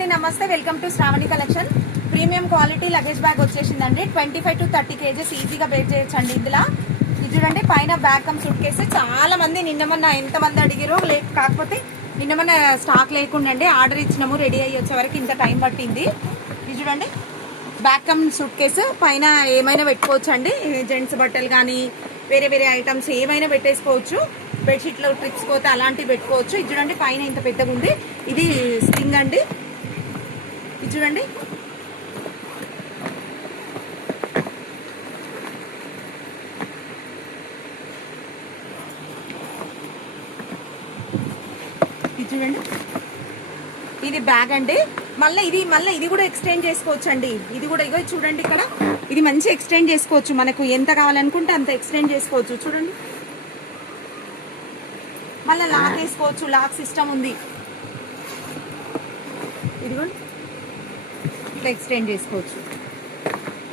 Hi అండి, నమస్తే. Welcome to Shravani collection. Premium quality luggage bag వచ్చేసిందండి. 25 to 30 kgs ఈజీగా బేర్ చేయొచ్చండి. ఇందులో ఇది చూడండి, పైన బ్యాగ్ కమ్ సూట్ కేసు. చాలా మంది నిన్న ఎంతమంది అడిగారో, కాకపోతే నిన్న స్టాక్ లేకుండండి. ఆర్డర్ ఇచ్చినాము, రెడీ అయ్యి వచ్చే వరకు ఇంత టైం పట్టింది. ఇది చూడండి, బ్యాగ్ కమ్ సూట్ కేసు. పైన ఏమైనా పెట్టుకోవచ్చు అండి, జెంట్స్ బట్టలు కానీ వేరే వేరే ఐటమ్స్ ఏమైనా పెట్టేసుకోవచ్చు. బెడ్షీట్లో ట్రిప్స్ పోతే అలాంటివి పెట్టుకోవచ్చు. ఇది చూడండి, పైన ఇంత పెద్దగా ఉంది. ఇది స్టింగ్ అండి. ఇది చూడండి, ఇది బ్యాగ్ అండి. మళ్ళీ ఇది కూడా ఎక్స్టెండ్ చేసుకోవచ్చు అండి. ఇది కూడా ఇగో చూడండి, ఇక్కడ ఇది మంచి ఎక్స్టెండ్ చేసుకోవచ్చు. మనకు ఎంత కావాలనుకుంటే అంత ఎక్స్టెండ్ చేసుకోవచ్చు. చూడండి, మళ్ళీ లాక్ వేసుకోవచ్చు. లాక్ సిస్టమ్ ఉంది. ఇదిగోండి, ఇట్లా ఎక్స్టెండ్ చేసుకోవచ్చు.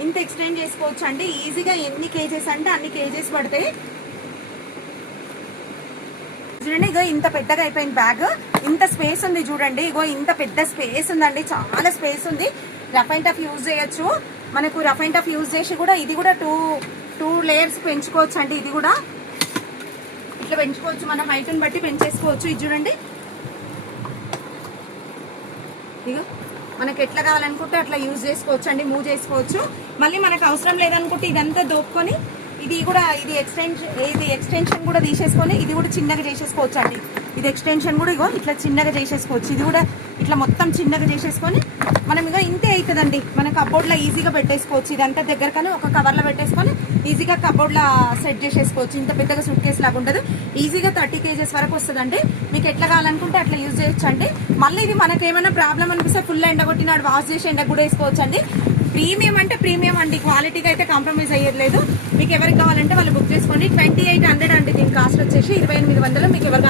ఇంత ఎక్స్టెండ్ చేసుకోవచ్చు అండి. ఈజీగా ఎన్ని కేజెస్ అంటే అన్ని కేజెస్ పడతాయి. చూడండి, ఇగో ఇంత పెద్దగా అయిపోయింది బ్యాగ్. ఇంత స్పేస్ ఉంది చూడండి. ఇగో ఇంత పెద్ద స్పేస్ ఉందండి, చాలా స్పేస్ ఉంది. రఫ్ అండ్ టఫ్ యూజ్ చేయొచ్చు. మనకు రఫ్ అండ్ టఫ్ యూజ్ చేసి కూడా ఇది కూడా టూ లేయర్స్ పెంచుకోవచ్చు అండి. ఇది కూడా ఇట్లా పెంచుకోవచ్చు, మనం హైట్ని బట్టి పెంచేసుకోవచ్చు. ఇది చూడండి, ఇగో మనకి ఎట్లా కావాలనుకుంటే అట్లా యూజ్ చేసుకోవచ్చు అండి, మూవ్ చేసుకోవచ్చు. మళ్ళీ మనకు అవసరం లేదనుకుంటే ఇదంతా దోపుకొని ఇది ఎక్స్టెన్షన్ కూడా తీసేసుకొని ఇది కూడా చిన్నగా చేసేసుకోవచ్చు అండి. ఇది ఎక్స్టెన్షన్ కూడా ఇగో ఇట్లా చిన్నగా చేసేసుకోవచ్చు. ఇది కూడా ఇట్లా మొత్తం చిన్నగా చేసేసుకొని మనం ఇగో ఇంతే అవుతుందండి. మన కబోర్డ్లో ఈజీగా పెట్టేసుకోవచ్చు. ఇదంతా దగ్గర కానీ ఒక కవర్లో పెట్టేసుకొని ఈజీగా కబోర్డ్లో సెట్ చేసేసుకోవచ్చు. ఇంత పెద్దగా సూట్ కేసు లాగా ఉండదు. ఈజీగా 30 kgs వరకు వస్తుందండి. మీకు ఎట్లా కావాలనుకుంటే అట్లా యూజ్ చేయొచ్చు అండి. మళ్ళీ ఇది మనకు ఏమైనా ప్రాబ్లం అనిపిస్తే ఫుల్ ఎండగొట్టినాడు వాష్ చేసి ఎండ కూడా వేసుకోవచ్చు అండి. ప్రీమియం అంటే ప్రీమియం అండి, క్వాలిటీకి అయితే కాంప్రమైజ్ అయ్యేది లేదు. మీకు ఎవరికి కావాలంటే వాళ్ళు బుక్ చేసుకోండి. 2800 అండి దీని కాస్ట్ వచ్చేసి. 2800 మీకు ఎవరు